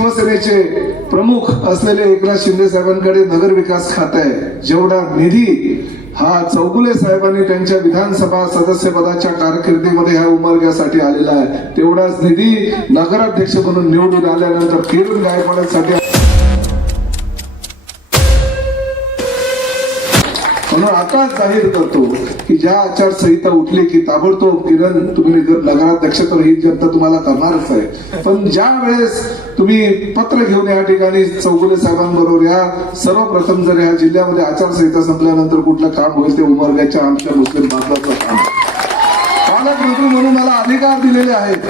शिवसेनेचे प्रमुख असलेले एकनाथ शिंदे साहेबांकडे नगर विकास खातं आहे. जेवढा निधी हा चौगुले साहेबांनी त्यांच्या विधानसभा सदस्यपदाच्या कारकिर्दीमध्ये ह्या उमरग्यासाठी आलेला आहे, तेवढाच निधी नगराध्यक्ष म्हणून निवडून आल्यानंतर किरण गायकवाडांसाठी. म्हणून आता जाहीर करतो की ज्या आचारसंहिता उठली की ताबडतोब किरण तुम्ही नगराध्यक्ष तर ही जनता तुम्हाला करणारच आहे. पण ज्या वेळेस तुम्ही पत्र घेऊन या ठिकाणी चौगुले साहेबांबरोबर या, सर्वप्रथम जर या जिल्ह्यामध्ये आचारसंहिता संपल्यानंतर कुठलं काम होईल ते उमरग्याच्या आमच्या मुस्लिम बांधवाचं काम. पालकमंत्री म्हणून मला अधिकार दिलेले आहेत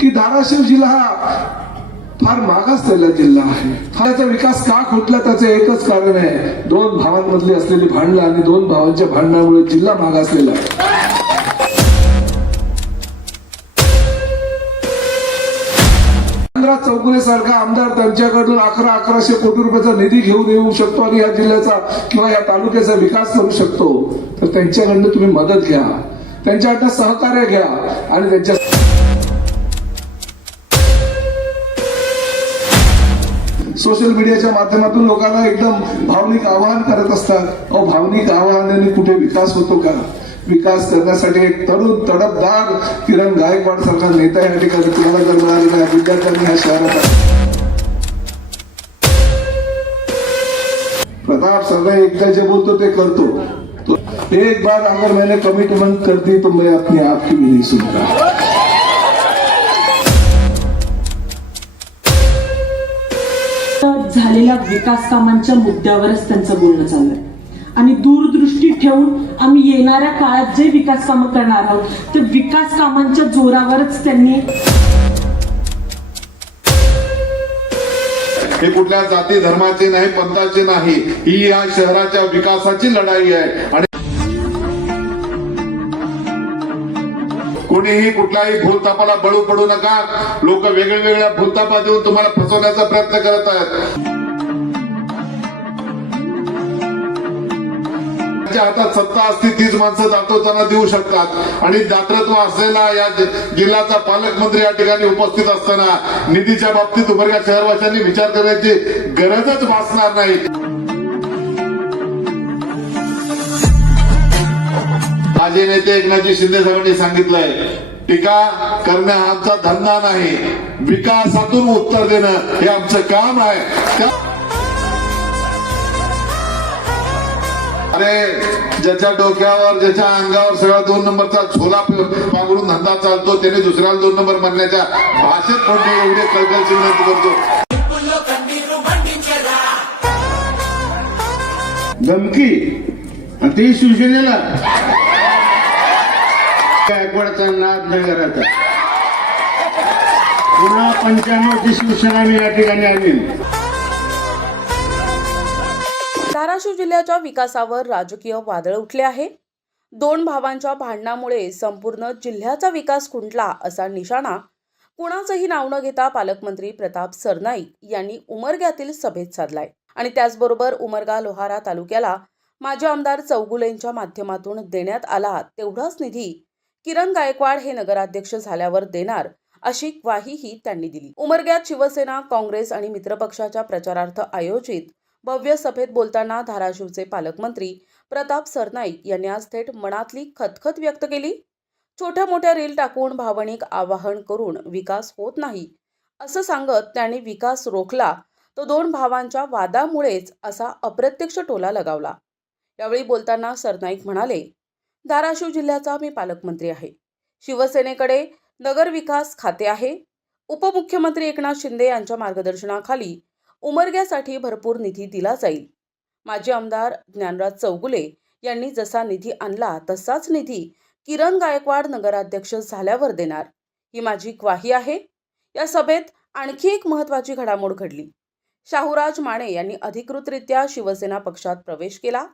की धाराशिव जिल्हा फार मागासलेला जिल्हा आहे. त्याचा विकास का खुंटला त्याचं एकच कारण आहे, दोन भावांमधली असलेली भांडणं आणि दोन भावांच्या भांडणामुळे जिल्हा मागासलेला आहे. चौगुले सारखा आमदार त्यांच्याकडून 1100 कोटी रुपयाचा निधी घेऊन येऊ शकतो आणि या जिल्ह्याचा किंवा या तालुक्याचा विकास करू शकतो. तर त्यांच्याकडनं तुम्ही मदत घ्या, त्यांच्याकडनं सहकार्य घ्या आणि त्यांच्या सोशल मीडियाच्या माध्यमातून लोकांना एकदम भावनिक आवाहन करत असतात. भावनिक आवाहनाने कुठे विकास होतो का? विकास करण्यासाठी एक तरुण तडफदार किरण गायकवाड सारखा नेता या ठिकाणी तुम्हाला जर मिळालेला आहे. विद्यार्थ्यांनी ह्या शहरात प्रताप सरनाईक एकदा जे बोलतो ते करतो. तो एक बार अगर मैंने कमिटमेंट कर दी तो मैं अपने आप की भी नहीं सुनता. झालेल्या विकास कामांच्या मुद्द्यावरच त्यांचं बोलणं चाललंय आणि दूरदृष्टी ठेवून आम्ही येणाऱ्या काळात जे विकास कामं करणार आहोत ते विकास कामांच्या जोरावरच त्यांनी. हे कुठल्या जाती धर्माचे नाही, पंथाचे नाही, ही या शहराच्या विकासाची लढाई आहे. आणि कोणीही कुठल्याही भूलथापाला बळी पडू नका. लोक वेगवेगळ्या भूलथापा देऊन तुम्हाला फसवण्याचा प्रयत्न करत आहेत. हातात सत्ता असती तीच माणसं दातृत्वाना देऊ शकतात आणि दातृत्व असलेला या जिल्ह्याचा पालकमंत्री या ठिकाणी उपस्थित असताना निधीच्या बाबतीत उमरगा शहरवासियांनी विचार करण्याची गरजच भासणार नाही. माझे नेते एकनाथजी शिंदे साहेबांनी सांगितलंय, टीका करणं हा आमचा धंदा नाही, विकासातून उत्तर देणं हे आमचं काम आहे. अरे ज्याच्या डोक्यावर ज्याच्या अंगावर सगळा 2 नंबरचा झोला पांघरून धंदा चालतो त्याने दुसऱ्याला 2 नंबर म्हणण्याच्या भाषेत मोठी एवढे कळकळची विनंती करतो. धमकी ते शिवसेनेला गायकवाडचा नाद नगराचा पुन्हा 95ची शिवसेना मी या ठिकाणी आणीन. धाराशिव जिल्ह्याच्या विकासावर राजकीय वादळ उठले आहे. 2 भावांच्या भांडणामुळे संपूर्ण जिल्ह्याचा विकास खुंटला असा निशाणा कुणाचंही नाव न घेता पालकमंत्री प्रताप सरनाईक यांनी उमरग्यातील सभेत साधलाय. आणि त्याचबरोबर उमरगा लोहारा तालुक्याला माजी आमदार चौगुलेंच्या माध्यमातून देण्यात आला तेवढाच निधी किरण गायकवाड हे नगराध्यक्ष झाल्यावर देणार अशी ग्वाहीही त्यांनी दिली. उमरग्यात शिवसेना, काँग्रेस आणि मित्रपक्षाच्या प्रचारार्थ आयोजित भव्य सभेत बोलताना धाराशिवचे पालकमंत्री प्रताप सरनाईक यांनी आज थेट मनातली खतखत व्यक्त केली. छोट्या मोठ्या रील टाकून भावनिक आवाहन करून विकास होत नाही असं सांगत त्यांनी विकास रोखला तो 2 भावांच्या वादामुळेच असा अप्रत्यक्ष टोला लगावला. यावेळी बोलताना सरनाईक म्हणाले, धाराशिव जिल्ह्याचा मी पालकमंत्री आहे. शिवसेनेकडे नगर विकास खाते आहे. उपमुख्यमंत्री एकनाथ शिंदे यांच्या मार्गदर्शनाखाली उमरग्यासाठी भरपूर निधी दिला जाईल. माजी आमदार ज्ञानराज चौगुले यांनी जसा निधी आणला तसाच निधी किरण गायकवाड नगराध्यक्ष झाल्यावर देणार ही माझी ग्वाही आहे. या सभेत आणखी एक महत्त्वाची घडामोड घडली. शाहूराज माने यांनी अधिकृतरित्या शिवसेना पक्षात प्रवेश केला.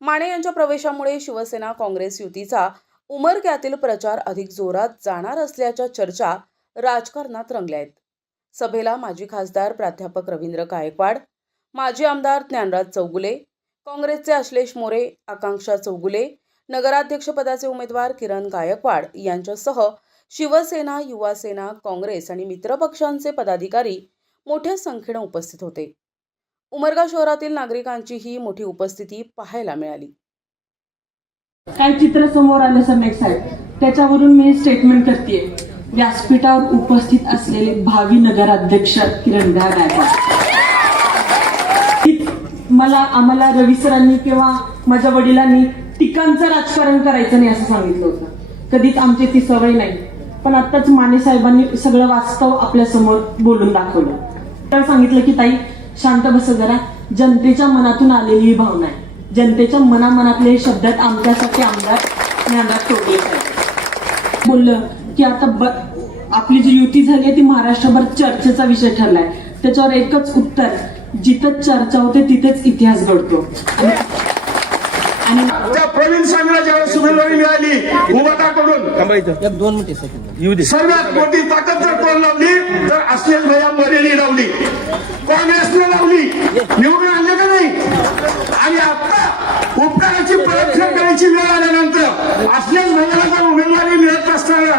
माने यांच्या प्रवेशामुळे शिवसेना काँग्रेस युतीचा उमरग्यातील प्रचार अधिक जोरात जाणार असल्याच्या चर्चा राजकारणात रंगल्या आहेत. सभेला माजी खासदार प्राध्यापक रवींद्र गायकवाड, माजी आमदार ज्ञानराज चौगुले, काँग्रेसचे अश्लेष मोरे, आकांक्षा चौगुले, नगराध्यक्षपदाचे उमेदवार किरण गायकवाड यांच्यासह शिवसेना, युवासेना, काँग्रेस आणि मित्रपक्षांचे पदाधिकारी मोठ्या संख्येने उपस्थित होते. उमरगा शहरातील नागरिकांचीही मोठी उपस्थिती पाहायला मिळाली. काय चित्र समोर आलं समेक साहेब, त्याच्यावरून मी स्टेटमेंट करतेय. व्यासपीठावर उपस्थित असलेले भावी नगराध्यक्ष किरण गायकवाड, आम्हाला रवी सरांनी किंवा माझ्या वडिलांनी टीकांचं राजकारण करायचं नाही असं सांगितलं होतं. कधीच आमची ती सवय नाही. पण आताच माने साहेबांनी सगळं वास्तव आपल्या समोर बोलून दाखवलं. तर सांगितलं की ताई शांत बस जरा, जनतेच्या मनातून आलेली ही भावना आहे. जनतेच्या मनामनातले हे शब्दात आमच्यासाठी आमदार ज्ञानराज टोपले साहेब बोललं की आता आपली जी युती झाली आहे ती महाराष्ट्रभर चर्चेचा विषय ठरलाय. त्याच्यावर एकच उत्तर, जिथं चर्चा होते तिथेच इतिहास घडतो. आणि त्या प्रवीण स्वामीला ज्यावेळेस उमेदवारी मिळाली उभाटाकडून, सर्वात मोठी ताकद जर कोण लावली तर अस्लेश भैया मोरेनी लावली, काँग्रेसने लावली, निवडून आणले का नाही. आणि आता उपकाराची परतफेड करायची वेळ आल्यानंतर अस्लेश भैयाला जर उमेदवारी मिळत असताना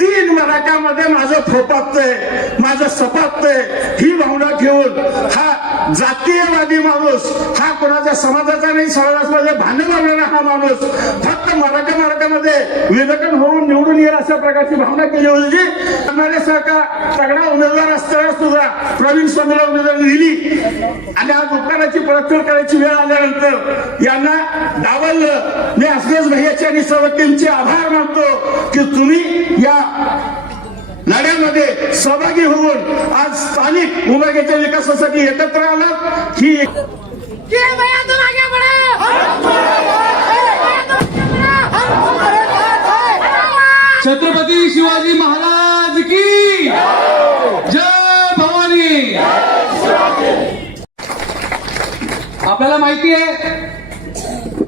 तीन मराठ्यामध्ये माझं फोपातय, माझं सपातय ही भावना ठेवून हा जातीयवादी माणूस, हा कोणाच्या समाजाचा नाही, समाजामध्ये भांडण लावणारा हा माणूस फक्त मराठ्यामध्ये विघटन होऊन निवडून येईल अशा प्रकारची भावना केली होती. सारखा तगडा उमेदवार असताना सुद्धा प्रवीण स्वामीला उमेदवारी दिली आणि आज उपकाराची परतफेड करायची वेळ आल्यानंतर यांना डावललं. मी अस्लेश भैयाचे आणि सर्व टीमचे आभार मानतो की तुम्ही या लढ्यामध्ये सहभागी होऊन आज स्थानिक उमरग्याच्या विकासासाठी एकत्र आलात. ही छत्रपती शिवाजी महाराज की जय भवानी. आपल्याला माहिती आहे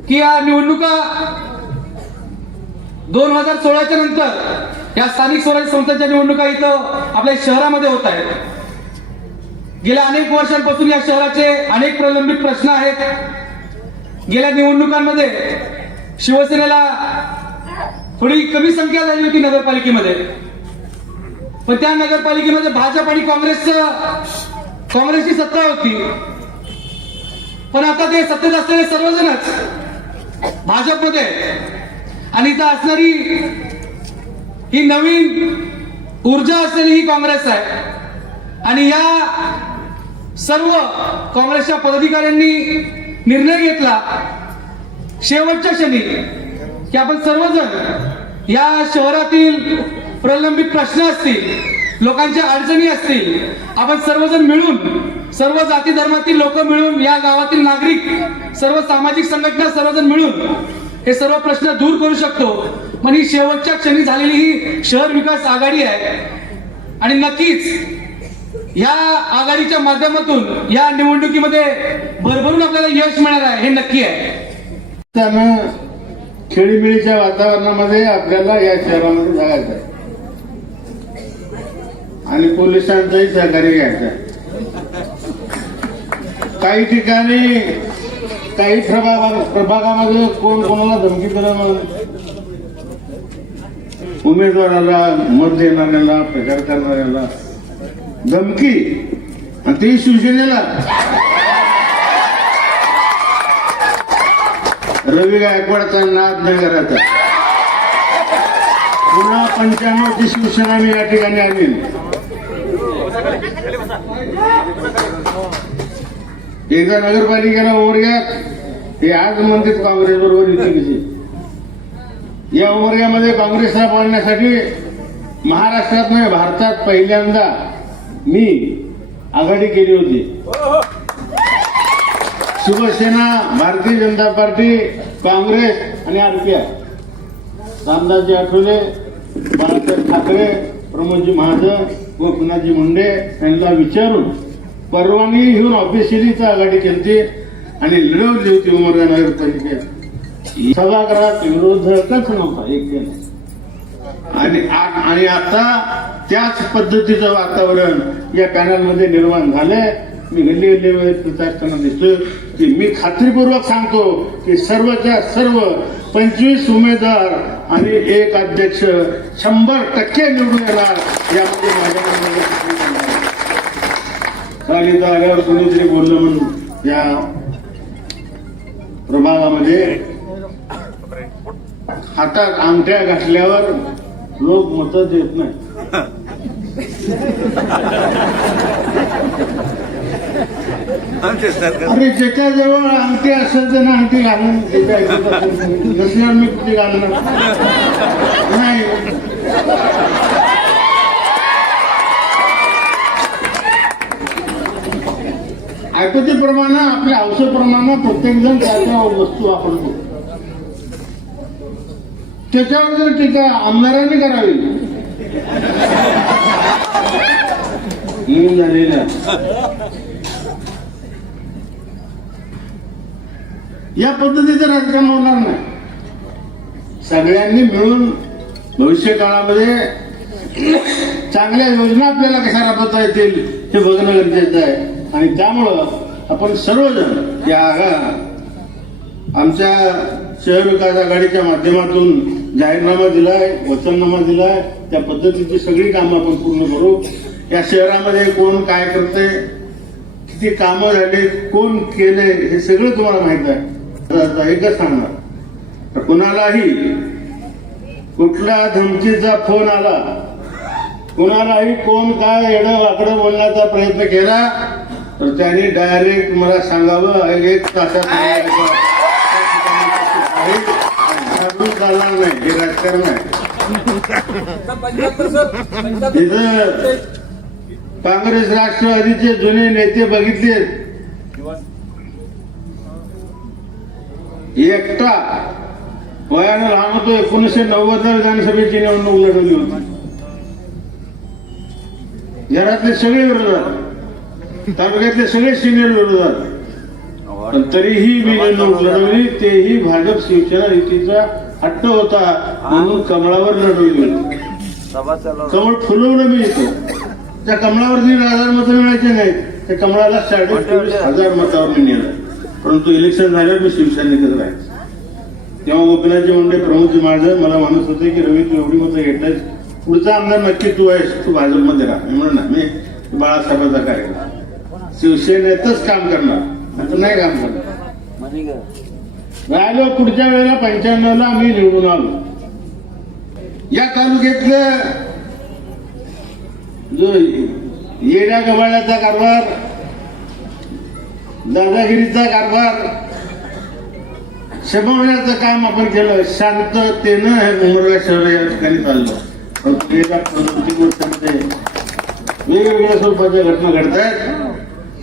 की या निवडणुका 2016च्या नंतर या स्थानिक स्वराज्य संस्थांच्या निवडणुका इथं आपल्या शहरामध्ये होत आहेत. गेल्या अनेक वर्षांपासून या शहराचे अनेक प्रलंबित प्रश्न आहेत. गेल्या निवडणुकांमध्ये शिवसेनेला थोडी कमी संख्या झाली होती नगरपालिकेमध्ये, पण त्या नगरपालिकेमध्ये भाजप आणि काँग्रेसची सत्ता होती. पण आता ते सत्तेत असलेले सर्वजणच भाजपमध्ये, आणि इथं असणारी ही नवीन ऊर्जा असलेली ही काँग्रेस आहे. आणि या सर्व काँग्रेसच्या पदाधिकाऱ्यांनी निर्णय घेतला शेवटच्या क्षणी की आपण सर्वजण या शहरातील प्रलंबित प्रश्न असतील, लोकांच्या अडचणी असतील, आपण सर्वजण मिळून, सर्व जाती धर्मातील लोक मिळून, या गावातील नागरिक, सर्व सामाजिक संघटना सर्वजण मिळून हे सर्व प्रश्न दूर करू शकतो. पण ही शेवटच्या क्षणी झालेली ही शहर विकास आघाडी आहे. आणि नक्कीच या आघाडीच्या माध्यमातून या निवडणुकीमध्ये भरभरून आपल्याला यश मिळणार आहे, हे नक्की आहे. त्यानं खेळीमेळीच्या वातावरणामध्ये आपल्याला या शहरामध्ये जायचं आहे आणि पोलिसांचंही सहकार्य घ्यायचं आहे. काही ठिकाणी काही प्रभागामध्ये कोण कोणाला धमकी दिलं, उमेदवाराला, मत देणाऱ्याला, प्रचार करणाऱ्याला धमकी, आणि ते शिवसेनेला. रवी गायकवाडचा नाद नाही करायचा. पुन्हा 95ची शिवसेना मी या ठिकाणी आणीन. एकदा नगरपालिकेला उमरग्यात हे आज म्हणतात काँग्रेस बरोबर युती कशी. या उमरग्यामध्ये काँग्रेसला पाडण्यासाठी महाराष्ट्रात नाही भारतात पहिल्यांदा मी आघाडी केली होती. शिवसेना, भारतीय जनता पार्टी, काँग्रेस आणि आरपीआय, रामदासजी आठवले, बाळासाहेब ठाकरे, प्रमोदजी महाजन, गोपीनाथजी मुंडे यांना विचारून परवानगी घेऊन ऑफिशियलीच आघाडी केली आणि लढवली होती उमरगा नगरपालिकेत. सभागृहात विरोधकच नव्हता एक जण. आणि आता त्याच पद्धतीचं वातावरण या पॅनलमध्ये निर्माण झालंय. मी गल्ली गल्लीमध्ये प्रचार करताना दिसतोय की मी खात्रीपूर्वक सांगतो की सर्वच्या सर्व 25 उमेदवार आणि 1 अध्यक्ष 100% निवडून येणार यामध्ये माझ्या काल इथं आल्यावर कोणीतरी बोललं म्हणून या प्रभागामध्ये हातात अंगठ्या घातल्यावर लोक मतं देत नाही. अरे ज्याच्याजवळ अंगठी असेल तर ना अंगठी घालून नसल्यावर मी कुठे घालणार नाही. ऐपतीप्रमाणे आपल्या हौसेप्रमाणे प्रत्येक जण त्या वस्तू वापरतो. त्याच्यावर जर टीका आमदारांनी करावी निवडून झालेल्या या पद्धतीचं राजकारण होणार नाही. सगळ्यांनी मिळून भविष्य काळामध्ये चांगल्या योजना आपल्याला कशा राबवता येतील हे बघणं गरजेचं आहे. आणि त्यामुळं आपण सर्वजण या आमच्या शहर विकास आघाडीच्या माध्यमातून जाहीरनामा दिलाय, वचननामा दिलाय, त्या पद्धतीची सगळी कामं आपण पूर्ण करू. या शहरामध्ये कोण काय करते, किती कामं झाली, कोण केले हे सगळं तुम्हाला माहित आहे. एकच सांगणार, तर कुणालाही कुठला धमकीचा फोन आला, कुणालाही कोण काय येडं वाकडं बोलण्याचा प्रयत्न केला तर त्यांनी डायरेक्ट मला सांगावं 1 तासात चालणार नाही. हे राजकारण आहे. तिथं काँग्रेस राष्ट्रवादीचे जुने नेते बघितले, एकटा वयानं लहान होतो, 1990 विधानसभेची निवडणूक लढवली होती. घरातले सगळे विरोधात, तालुक्यातले सगळे सिनियर विरोधात, पण तरीही मी निवडणूक लढवली. तेही भाजप शिवसेना युतीचा हट्ट होता म्हणून कमळावर लढवली. कमळ फुलवलं मी इथं. त्या कमळावर 1,000 मतं मिळायचे नाहीत, त्या कमळाला 23,000 मतावर मी नेलं. परंतु इलेक्शन झाल्यावर मी शिवसैनिकच राहायचं. तेव्हा गोपीनाथजी मुंडे, प्रमोदजी महाजन मला म्हणत होते की रवी तू एवढी मतं घेतलीस, पुढचा आमदार नक्की तू आहेस, तू भाजपमध्ये राहा. मी म्हणून मी बाळासाहेबांचा कार्यक्रम शिवसेनेतच काम करणार, आता नाही काम करणार. राहिलो पुढच्या वेळेला 95ला मी निवडून आलो. या तालुक्यातलं जो येड्या गबाळ्याचा कारभार, दादागिरीचा कारभार शमवण्याचं काम आपण केलं. शांततेनं हे उमरगा शहर या ठिकाणी चाललं. गेल्या 2-3 वर्षांमध्ये वेगवेगळ्या स्वरूपाच्या घटना घडत आहेत.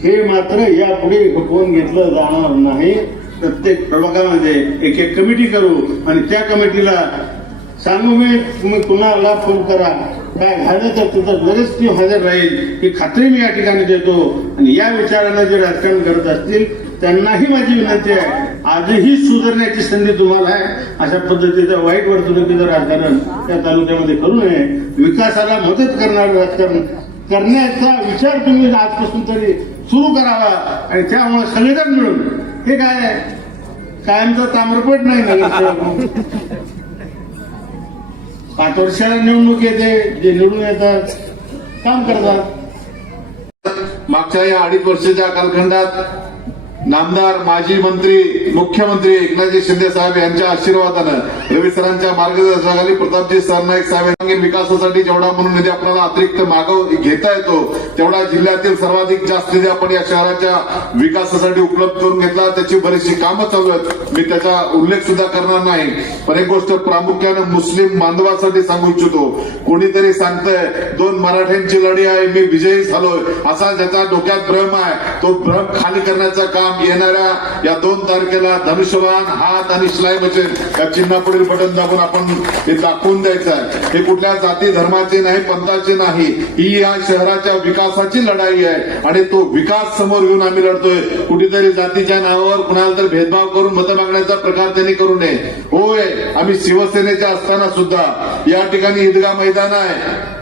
हे मात्र यापुढे खपवून घेतलं जाणार नाही. प्रत्येक प्रभागामध्ये एक कमिटी करू आणि त्या कमिटीला सांगू मी, तुम्ही कुणाला फोन करा, काय झालं तर तिथं लगेच ती हजर राहील ही खात्री मी या ठिकाणी देतो. आणि या विचारानं जे राजकारण करत असतील त्यांनाही माझी विनंती आहे, आजही सुधारण्याची संधी तुम्हाला आहे. अशा पद्धतीचं वाईट वर्तणुकीचं राजकारण त्या तालुक्यामध्ये करू नये. विकासाला मदत करणारं राजकारण करण्याचा विचार तुम्ही आजपासून तरी सुरू करावा. आणि त्यामुळे सगळेजण मिळून हे काय कायमचा ताम्रपट नाही नगर 5 वर्षाला निवडणूक येते, जे निवडून येतात काम करतात. मागच्या या 2.5 वर्षाच्या कालखंडात नामदार, माजी मंत्री, मुख्यमंत्री एकनाथजी शिंदे साहेब यांच्या आशीर्वादानं, रवी सरांच्या मार्गदर्शनाखाली प्रतापजी सरनाईक साहेब विकासासाठी जेवढा म्हणून निधी आपल्याला अतिरिक्त मागव घेता येतो तेवढा जिल्ह्यातील सर्वाधिक जास्त निधी आपण या शहराच्या विकासासाठी उपलब्ध करून घेतला. त्याची बरीचशी कामं चालू आहेत, मी त्याचा उल्लेख सुद्धा करणार नाही. पण एक गोष्ट प्रामुख्यानं मुस्लिम बांधवासाठी सांगू इच्छितो. कोणीतरी सांगतंय 2 मराठ्यांची लढाई आहे, मी विजयी झालोय, असा ज्याचा डोक्यात भ्रम आहे तो भ्रम खाली करण्याचं काम येणाऱ्या या 2 तारखेला धनुष्यबाण, हात आणि शिलाई मशीन या चिन्हापुढील बटन दाबून आपण हे दाखवून द्यायचं आहे. हे कुठल्या जाती धर्माचे नाही, पंथाचे नाही, ही या शहराच्या विकासाची लढाई आहे. आणि तो विकास समोर घेऊन आम्ही लढतोय. कुठेतरी जातीच्या नावावर कुणाला तर भेदभाव करून मतं मागण्याचा प्रकार त्यांनी करू नये. होय, आम्ही शिवसेनेच्या असताना सुद्धा या ठिकाणी ईदगाह मैदान आहे,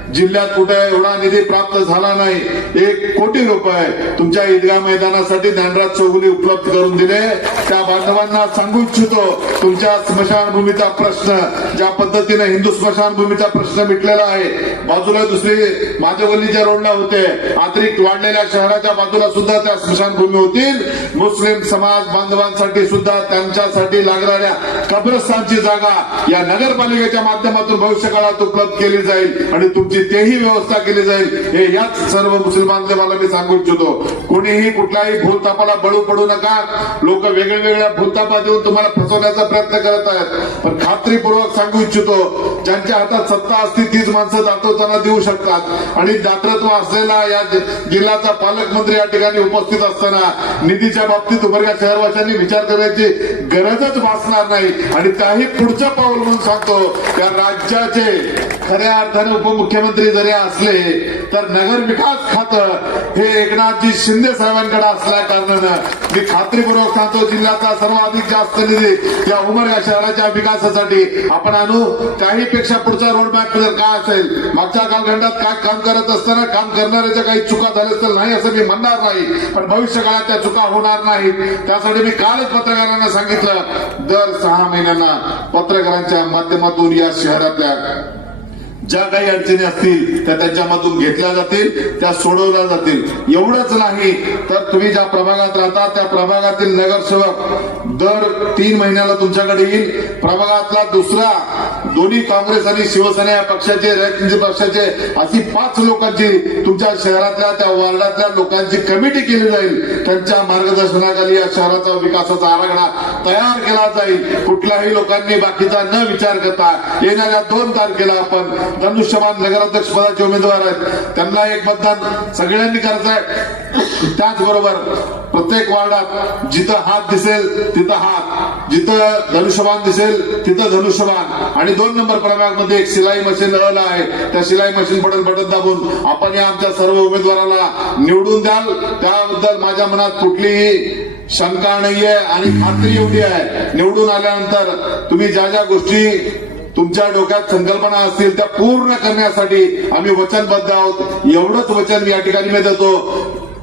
जिल्ह्यात कुठे एवढा निधी प्राप्त झाला नाही. 1 कोटी रुपये तुमच्या ईदगाह मैदानासाठी ज्ञानराज चौगुले उपलब्ध करून दिले. त्या बांधवांना सांगू इच्छितो, तुमच्या स्मशानभूमीचा प्रश्न ज्या पद्धतीने हिंदू स्मशानभूमीचा प्रश्न मिटलेला आहे, बाजूला दुसरी मादेवल्लीच्या रोडला होते, अतिरिक्त वाढलेल्या शहराच्या बाजूला सुद्धा त्या स्मशानभूमी होतील. मुस्लिम समाज बांधवांसाठी सुद्धा त्यांच्यासाठी लागणाऱ्या कब्रस्तानची जागा या नगरपालिकेच्या माध्यमातून भविष्य काळात उपलब्ध केली जाईल आणि तुमची तेही व्यवस्था केली जाईल. हे याच सर्व मुस्लिम बांधवांना मी सांगू इच्छितो. कोणीही कुठल्याही भूलतापाला बळी पडू नका. लोक वेगवेगळ्या भूलतापा देऊन तुम्हाला फसवण्याचा प्रयत्न करत आहेत. पण खात्रीपूर्वक सांगू इच्छितो, ज्यांच्या हातात सत्ता असती तीच माणसं दाखवताना देऊ शकतात. आणि दातृत्व असलेला या जिल्ह्याचा पालकमंत्री या ठिकाणी उपस्थित असताना निधीच्या बाबतीत उमरगा शहरवासियांनी विचार करण्याची गरजच भासणार नाही. आणि त्याही पुढचं पाऊल म्हणून सांगतो, त्या राज्याचे खऱ्या अर्थाने उपमुख्यमंत्री जरी असले तर नगर विकास खातं हे एकनाथजी शिंदे साहेबांकडे असल्या कारणानं मी खात्रीपूर्वक सांगतो, जिल्ह्याचा सर्वाधिक जास्त निधी या उमरगा शहराच्या विकासासाठी आपण आणू. त्याहीपेक्षा पुढचा रोडमॅप जर काय असेल, मागच्या कालखंडात काय काम करत असताना काम करणाऱ्याच्या काही चुका झाल्या तर नाही असं मी म्हणणार नाही, पण भविष्य काळात त्या चुका होणार नाहीत. त्यासाठी मी कालच पत्रकारांना सांगितलं, दर 6 महिन्यांना पत्रकारांच्या माध्यमातून या शहरातल्या ज्या काही अडचणी असतील त्या त्यांच्यामधून घेतल्या जातील, त्या सोडवल्या जातील. एवढंच नाही तर तुम्ही ज्या प्रभागात राहता त्या प्रभागातील नगरसेवक दर 3 महिन्याला तुमच्याकडे येईल. प्रभागातला दुसरा दोन्ही काँग्रेस आणि शिवसेना या पक्षाचे रयतनिधी पक्षाचे अशी 5 लोकांची तुमच्या शहरातल्या त्या वार्डातल्या लोकांची कमिटी केली जाईल. त्यांच्या मार्गदर्शनाखाली या शहराचा विकासाचा आराखडा तयार केला जाईल. कुठल्याही लोकांनी बाकीचा न विचार करता येणाऱ्या 2 तारखेला आपण धनुष्यमान नगराध्यक्ष पदाचे उमेदवार आहेत, त्यांना एक मतदान सगळ्यांनी करायचं आहे. त्याचबरोबर प्रत्येक वार्डात जिथं हात दिसेल तिथं हात, जिथं धनुष्यबाण दिसेल तिथं धनुष्यबाण. आणि 2 नंबर प्रभागामध्ये एक शिलाई मशीन आहे, त्या शिलाई मशीन बटन दाबून आपण या आमच्या सर्व उमेदवाराला निवडून द्याल. त्याबद्दल माझ्या मनात कुठलीही शंका नाहीये आणि खात्री एवढी आहे, निवडून आल्यानंतर तुम्ही ज्या ज्या गोष्टी तुमच्या डोक्यात संकल्पना असतील त्या पूर्ण करण्यासाठी आम्ही वचनबद्ध आहोत. एवढंच वचन या ठिकाणी मी देतो.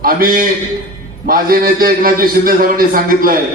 आम्ही माझे नेते एकनाथजी शिंदे साहेबांनी सांगितलंय,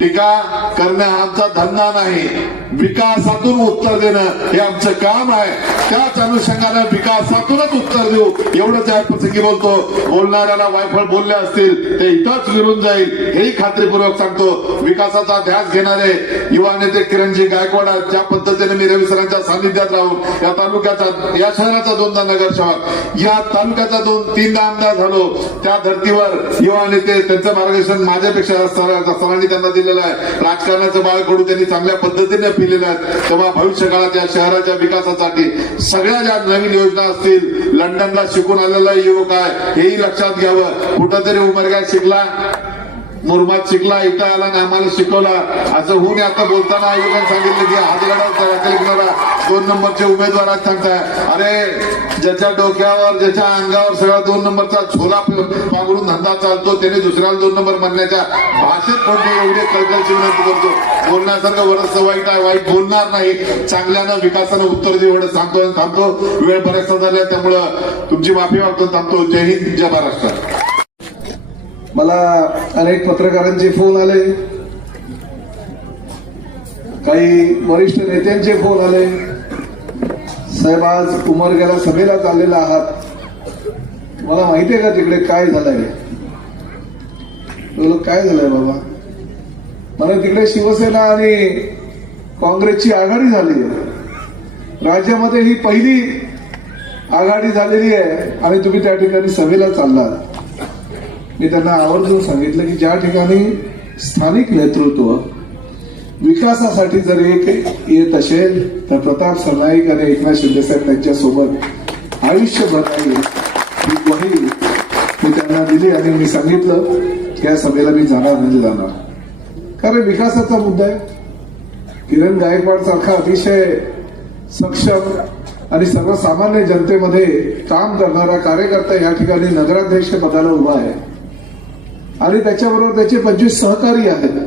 टीका करणं आमचा धंदा नाही, विकासातून उत्तर देणं हे आमचं काम आहे. त्याच अनुषंगाने विकासातूनच उत्तर देऊ एवढंच या प्रसंगी बोलतो. बोलणाऱ्याला वायफळ बोलले असतील ते इथंच विरून जाईल हेही खात्रीपूर्वक सांगतो. विकासाचा ध्यास घेणारे युवा नेते किरणजी गायकवाड ज्या पद्धतीने मी रवी सरांच्या सानिध्यात राहून या तालुक्याचा, या शहराचा 2दा नगरसेवक, या तालुक्याचा 2-3दा आमदार झालो, त्या धर्तीवर युवा नेते त्यांचं मार्गदर्शन माझ्यापेक्षा सरांनी त्यांना दिलेलं आहे. राजकारणाचं बाळकडू त्यांनी चांगल्या पद्धतीने पिलेलं आहे. तेव्हा भविष्य काळात या शहराच्या विकासासाठी सगळ्या ज्या नवीन योजना असतील, लंडनला शिकून आलेला युवक आहे हेही लक्षात घ्यावं. कुठंतरी उमरग्यात शिकला, मुरमात शिकला, इथं आला आणि आम्हाला शिकवला असं होऊन आता बोलताना आयोगाने सांगितलं की हातगडा 2 नंबरचे उमेदवार आहेत. सांगताय अरे ज्याच्या डोक्यावर ज्याच्या अंगावर सगळा 2 नंबरचा झोला पांघरून धंदा चालतो त्याने दुसऱ्याला 2 नंबर म्हणण्याच्या भाषेत कोणती एवढी कळकळची विनंती करतो. बोलण्यासारखं बरंचसं वाईट आहे, वाईट बोलणार नाही, चांगल्यानं विकासानं उत्तर देऊ एवढं सांगतो आणि थांबतो. वेळ बऱ्याचसा झाला त्यामुळं तुमची माफी मागतो, थांबतो. जय हिंद, जय महाराष्ट्र. मला अनेक पत्रकारांचे फोन आले, काही वरिष्ठ नेत्यांचे फोन आले. साहेब आज उमरग्याला सभेला चाललेला आहात, मला माहिती आहे का तिकडे काय झालंय? काय झालंय बाबा? मला तिकडे शिवसेना आणि काँग्रेसची आघाडी झाली आहे, राज्यामध्ये ही पहिली आघाडी झालेली आहे आणि तुम्ही त्या ठिकाणी सभेला चाललात. मी त्यांना आवर्जून सांगितलं की ज्या ठिकाणी स्थानिक नेतृत्व विकासासाठी जर एक येत असेल तर प्रताप सरनाईक आणि एकनाथ शिंदे साहेब त्यांच्यासोबत आयुष्यभर राहील ही ग्वाही मी त्यांना दिली आणि मी सांगितलं की या सभेला मी जाणार म्हणजे जाणार, कारण विकासाचा मुद्दा आहे. किरण गायकवाड सारखा अतिशय सक्षम आणि सर्वसामान्य जनतेमध्ये काम करणारा कार्यकर्ता या ठिकाणी नगराध्यक्ष पदाला उभा आहे आणि त्याच्याबरोबर त्याचे 25 सहकारी आहेत.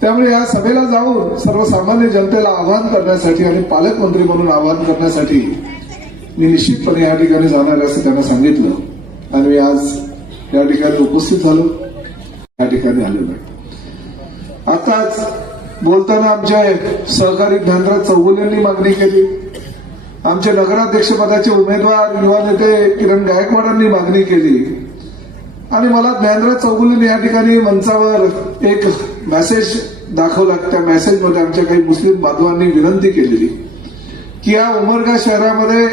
त्यामुळे या सभेला जाऊन सर्वसामान्य जनतेला आवाहन करण्यासाठी आणि पालकमंत्री म्हणून आवाहन करण्यासाठी मी निश्चितपणे या ठिकाणी जाणार आहे असं त्यांना सांगितलं आणि मी आज या ठिकाणी उपस्थित झालो, या ठिकाणी आलेलो आहे. आताच बोलताना आमचे सहकारी ज्ञानराज चौगुले यांनी मागणी केली, आमचे नगराध्यक्षपदाचे उमेदवार युवा नेते किरण गायकवाडांनी मागणी केली आणि मला ज्ञानराज चौगुलेंनी या ठिकाणी मंचावर एक मेसेज दाखवला. त्या मेसेजमध्ये आमच्या काही मुस्लिम बांधवांनी विनंती केलेली की या उमरगा शहरामध्ये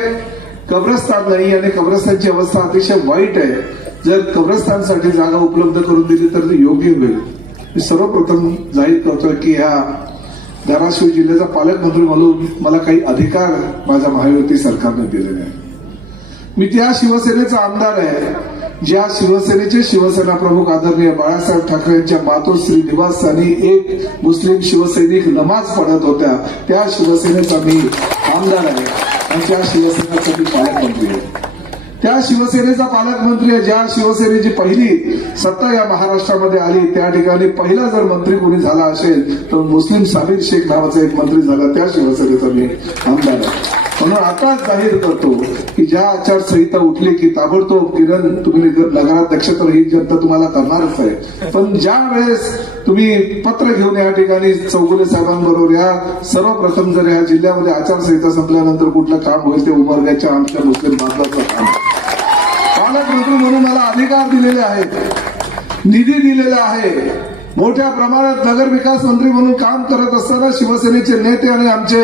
कब्रस्तान नाही आणि कब्रस्तानची अवस्था अतिशय वाईट आहे. जर कब्रस्तानसाठी जागा उपलब्ध करून दिली तर ती योग्य होईल. मी सर्वप्रथम जाहीर करतोय की ह्या धाराशिव जिल्ह्याचा पालकमंत्री म्हणून मला काही अधिकार माझ्या महायुती सरकारने दिलेले आहे. मी त्या शिवसेनेचा आमदार आहे ज्या शिवसेनेचे शिवसेना प्रमुख आदरणीय बाळासाहेब ठाकरे यांच्या मातोश्री निवासस्थानी एक मुस्लिम शिवसैनिक नमाज पढत होत्या. त्या शिवसेनेचा मी आमदार आहे आणि त्या शिवसेनेचा मी पालकमंत्री आहे. त्या शिवसेनेचा पालकमंत्री आहे ज्या शिवसेनेची पहिली सत्ता या महाराष्ट्रामध्ये आली. त्या ठिकाणी पहिला जर मंत्री कोणी झाला असेल तर मुस्लिम साबिर शेख नावाचा एक मंत्री झाला. त्या शिवसेनेचा मी आमदार आहे. म्हणून आता जाहीर करतो की ज्या आचारसंहिता उठली की ताबडतोब किरण तुम्ही नगराध्यक्ष तर ही जनता तुम्हाला करणारच आहे. पण ज्या वेळेस तुम्ही पत्र घेऊन या ठिकाणी चौगुले साहेबांबरोबर या सर्वप्रथम जर या जिल्ह्यामध्ये आचारसंहिता संपल्यानंतर कुठलं काम होईल ते उमरग्याच्या आमच्या मुस्लिम बांधवाचं काम. पालकमंत्री म्हणून मला अधिकार दिलेले आहेत, निधी दिलेला आहे. मोठ्या प्रमाणात नगर विकास मंत्री म्हणून काम करत असताना शिवसेनेचे नेते आणि आमचे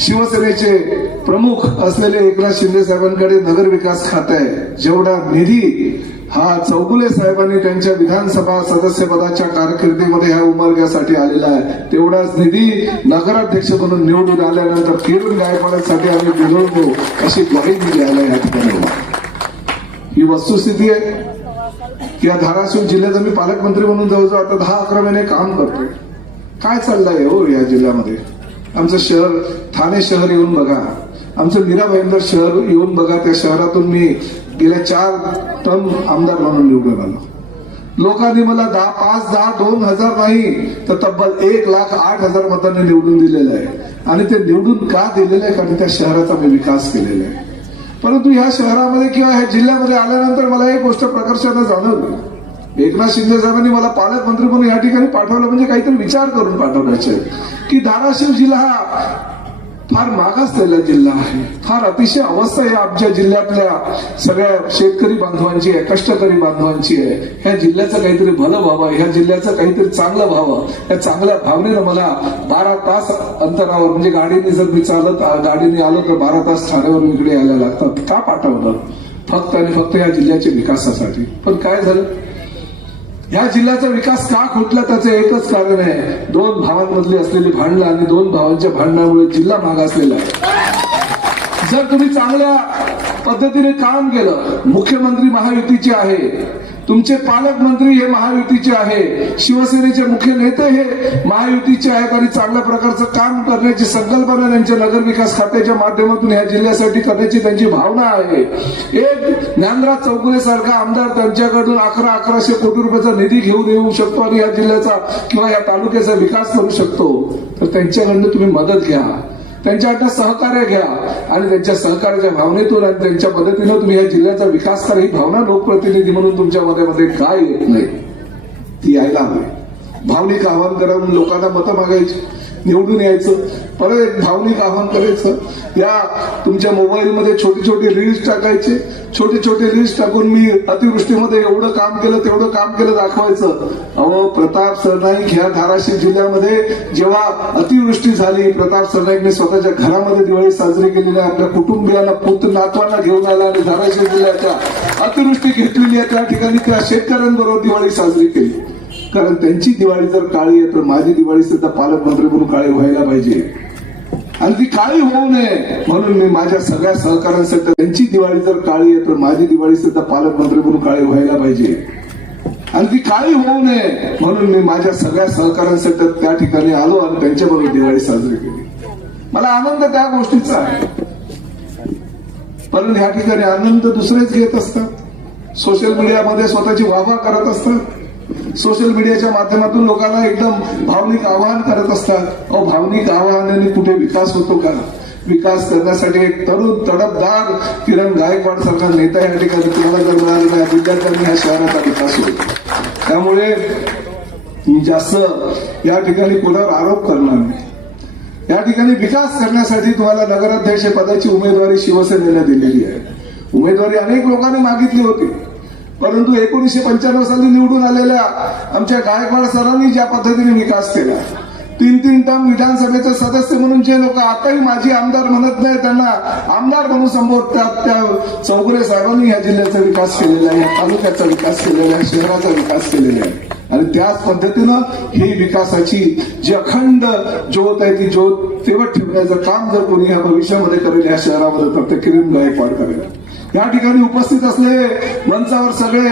शिवसेनेचे प्रमुख असलेले एकनाथ शिंदे साहेबांकडे नगर विकास खाते आहे. जेवढा निधी हा चौगुले साहेबांनी त्यांच्या विधानसभा सदस्यपदाच्या कारकिर्दीमध्ये ह्या उमरग्यासाठी आलेला आहे तेवढाच निधी नगराध्यक्ष म्हणून निवडून आल्यानंतर किरण गायकवाडांसाठी आम्ही दिलो अशी ग्वाही मी द्यायला या ठिकाणी. ही वस्तुस्थिती आहे की या धाराशिव जिल्ह्याचा मी पालकमंत्री म्हणून जवळजवळ आता 10-11 महिने काम करतोय. काय चाललंय हो या जिल्ह्यामध्ये? आमचं शहर ठाणे शहर येऊन बघा, आमचं मीरा भाईंदर शहर येऊन बघा. त्या शहरातून मी गेल्या 4 टर्म आमदार म्हणून निवडून आलो. लोकांनी मला 5-10-2,000 नाही तर तब्बल 1,08,000 मतांनी निवडून दिलेलं आहे. आणि ते निवडून का दिलेलं आहे? कारण त्या शहराचा मी विकास केलेला आहे. परंतु ह्या शहरामध्ये किंवा ह्या जिल्ह्यामध्ये आल्यानंतर मला एक गोष्ट प्रकर्षानं जाणवली. एकनाथ शिंदे साहेबांनी मला पालकमंत्री म्हणून या ठिकाणी पाठवलं म्हणजे काहीतरी विचार करून पाठवण्याचे की धाराशिव जिल्हा हा फार मागासलेला जिल्हा आहे. फार अतिशय अवस्था आहे आमच्या जिल्ह्यातल्या सगळ्या शेतकरी बांधवांची आहे, कष्टकरी बांधवांची आहे. ह्या जिल्ह्याचं काहीतरी भलं व्हावं, ह्या जिल्ह्याचं काहीतरी चांगलं व्हावं. या चांगल्या भावनेनं मला 12 तास अंतरावर म्हणजे गाडीने जर मी चालत गाडीने आलो तर 12 तास ठाण्यावर इकडे यायला लागतात. का पाठवलं? फक्त आणि फक्त या जिल्ह्याच्या विकासासाठी. पण काय झालं? या जिल्ह्याचा विकास का खुंटला त्याचं एकच कारण आहे. 2 भावांमधली असलेली भांडणं आणि 2 भावांच्या भांडणामुळे जिल्हा मागासलेला आहे. जर तुम्ही चांगल्या पद्धतीने काम केलं, मुख्यमंत्री महायुतीचे आहे, तुमचे पालकमंत्री हे महायुतीचे आहे, शिवसेनेचे मुख्य नेते हे महायुतीचे आहेत आणि चांगल्या प्रकारचं काम करण्याची संकल्पना त्यांच्या नगर विकास खात्याच्या माध्यमातून या जिल्ह्यासाठी करण्याची त्यांची भावना आहे. एक ज्ञानराज चौगुले सारखा आमदार त्यांच्याकडून 1100 कोटी रुपयाचा निधी घेऊन येऊ शकतो आणि या जिल्ह्याचा किंवा या तालुक्याचा विकास करू शकतो. तर त्यांच्याकडनं तुम्ही मदत घ्या, त्यांच्याकडनं सहकार्य घ्या आणि त्यांच्या सहकार्याच्या भावनेतून आणि त्यांच्या मदतीनं तुम्ही या जिल्ह्याचा विकास करा. ही भावना लोकप्रतिनिधी म्हणून तुमच्या मध्ये काय येत नाही? ती यायला हवी. भावनिक आवाहन करून लोकांना मतं मागायची, निवडून यायचं, परत एक भावनिक आवाहन करायचं. या तुमच्या मोबाईलमध्ये छोटे रील्स टाकायचे, छोटे रील्स टाकून मी अतिवृष्टीमध्ये एवढं काम केलं तेवढं काम केलं दाखवायचं. अहो, प्रताप सरनाईक ह्या धाराशिव जिल्ह्यामध्ये जेव्हा अतिवृष्टी झाली, प्रताप सरनाईकने स्वतःच्या घरामध्ये दिवाळी साजरी केलेली आहे. आपल्या कुटुंबियांना पुत्र नातवांना घेऊन आला आणि धाराशिव जिल्ह्याच्या अतिवृष्टी घेतलेली आहे त्या ठिकाणी त्या शेतकऱ्यांबरोबर दिवाळी साजरी केली. कारण त्यांची दिवाळी जर काळी आहे तर माझी दिवाळी सुद्धा पालकमंत्री म्हणून काळी व्हायला पाहिजे. आणि ती काळी होऊ नये म्हणून मी माझ्या सगळ्या सहकाऱ्यांसाठी, त्यांची दिवाळी जर काळी आहे तर माझी दिवाळी सुद्धा पालकमंत्री म्हणून काळी व्हायला पाहिजे. आणि ती काळी होऊ नये म्हणून मी माझ्या सगळ्या सहकाऱ्यांसाठी त्या ठिकाणी आलो आणि त्यांच्याबरोबर दिवाळी साजरी केली. मला आनंद त्या गोष्टीचा आहे. परंतु ह्या ठिकाणी आनंद दुसरेच घेत असतात. सोशल मीडियामध्ये स्वतःची वाहवा करत असतात. सोशल मीडियाच्या माध्यमातून लोकांना एकदम भावनिक आवाहन करत असतात. भावनिक आवाहनाने कुठे विकास होतो का? विकास करण्यासाठी एक तरुण तडफदार किरण गायकवाड सारखा नेता या ठिकाणी तुम्हाला जर मिळाला नाही, विद्यार्थ्यांनी ह्या शहराचा विकास होईल. त्यामुळे मी जास्त या ठिकाणी कोणावर आरोप करणार नाही. या ठिकाणी विकास करण्यासाठी तुम्हाला नगराध्यक्ष पदाची उमेदवारी शिवसेनेला दिलेली आहे. उमेदवारी अनेक लोकांनी मागितली होती, परंतु 1995 साली निवडून आलेल्या आमच्या गायकवाड सरांनी ज्या पद्धतीने विकास केला, 3 टर्म विधानसभेचे सदस्य म्हणून जे लोक आताही माजी आमदार म्हणत नाही त्यांना आमदार म्हणून संबोधतात, त्या चौगुले साहेबांनी या जिल्ह्याचा विकास केलेला आहे, या तालुक्याचा विकास केलेला आहे, शहराचा विकास केलेला आहे. आणि त्याच पद्धतीनं ही विकासाची जी अखंड ज्योत आहे ती ज्योत तेवत ठेवण्याचं काम जर कोणी या भविष्यामध्ये करेल या शहरामध्ये तर ते किरण गायकवाड करेल. या ठिकाणी उपस्थित असलेले मंचावर सगळे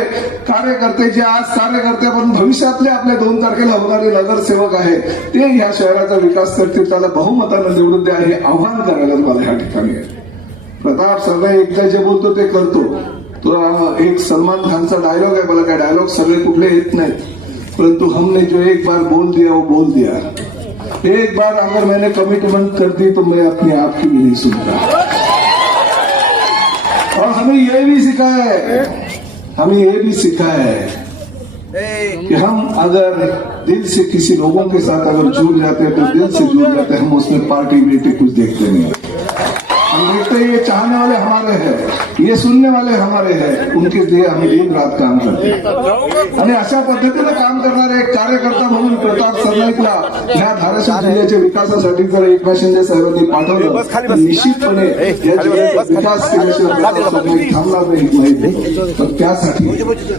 कार्यकर्ते जे आज कार्यकर्ते पण भविष्यातले आपले 2 तारखेला होणारे नगरसेवक आहे ते या शहराचा विकास करतील, त्याला बहुमतानं निवडून द्या हे आव्हान करायला मला या ठिकाणी आहे. प्रताप सरनाईक एकदा जे बोलतो ते करतो. तो एक सलमान खानचा डायलॉग आहे, मला काय डायलॉग सगळे कुठले येत नाहीत, परंतु हमने जो एक बार बोल दिया वो बोल दिया. एक बार अगर मैंने कमिटमेंट कर दी तो मैं अपने आप की भी नहीं सुनता. और हमें ये भी सिखाया है कि हम अगर दिल से किसी लोगों के साथ अगर जुड़ जाते हैं तो दिल से जुड़ जाते हैं, हम उसमें पार्टी बिल्टी कुछ देखते नहीं. हम देखते हैं ये चाहने वाले हमारे हैं, ये सुनने वाले हमारे हैं, उनके लिए हम दिन रात काम करते हैं. आणि अशा पद्धतीने काम करणारे एक कार्यकर्ता म्हणून प्रताप सरनाईकला ह्या धाराशिव जिल्ह्याच्या विकासासाठी जर एकनाथ शिंदे साहेबांनी पाठवलं तर निश्चितपणे या जिल्ह्याचा विकास केल्याशिवाय प्रताप सरनाईक थांबणार नाही माहिती. तर त्यासाठी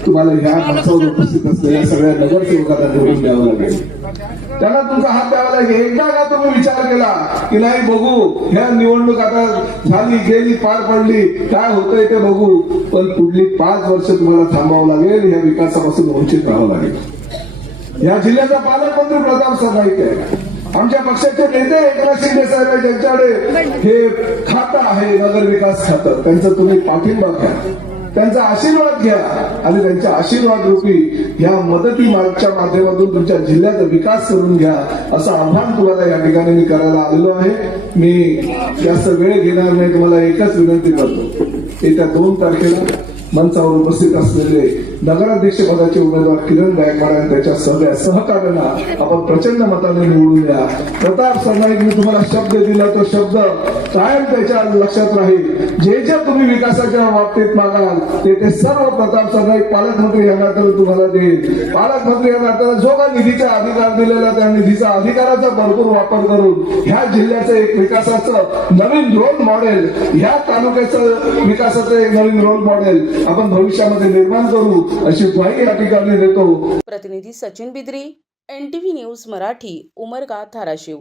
तुम्हाला ह्या मंचावर उपस्थित असलेल्या सगळ्या नगरसेवकांना निवडून द्यावं लागेल, त्यांना तुमचा हात द्यावा लागेल. एकदा का तुम्ही विचार केला की नाही बघू ह्या निवडणूक आता झाली गेली पार पडली काय होतंय ते बघू, पण पुढली 5 वर्ष तुम्हाला थांबावं लागेल, या विकासापासून वंचित राहावं लागेल. या जिल्ह्याचा पालकमंत्री प्रताप सरनाईक आहे, आमच्या पक्षाचे नेते एकनाथ शिंदे साहेब आहे, ज्यांच्याकडे हे खातं आहे नगर विकास खातं, त्यांचा तुम्ही पाठिंबा घ्या, त्यांचा आशीर्वाद घ्या आणि त्यांच्या आशीर्वाद रूपी या मदती मार्गच्या माध्यमातून तुमच्या जिल्ह्याचा विकास करून घ्या असं आव्हान तुम्हाला या ठिकाणी मी करायला आलेलो आहे. मी जास्त वेळ घेणार नाही, तुम्हाला एकच विनंती करतो, येत्या 2 तारखेला मंचावर उपस्थित असलेले नगराध्यक्ष पदाचे उमेदवार किरण गायकवाड आणि त्याच्या सगळ्या सहकार्यांना आपण प्रचंड मताने निवडून द्या. प्रताप सरनाईक मी तुम्हाला शब्द दिला तो शब्द कायम त्याच्या लक्षात राहील. जे तुम्ही विकासाच्या बाबतीत मागाल ते सर्व प्रताप सरनाईक पालकमंत्री या नात्याने तुम्हाला देईल. पालकमंत्री या नात्याने जो काही निधीचा अधिकार दिलेला त्या निधीचा अधिकाराचा भरपूर वापर करून ह्या जिल्ह्याचं एक विकासाचं नवीन रोल मॉडेल, ह्या तालुक्याचं विकासाचं एक नवीन रोल मॉडेल आपण भविष्यामध्ये निर्माण करू अशी ग्वाही या ठिकाणी देतो. प्रतिनिधी सचिन बिद्री, NTV न्यूज मराठी, उमरगा, धाराशिव.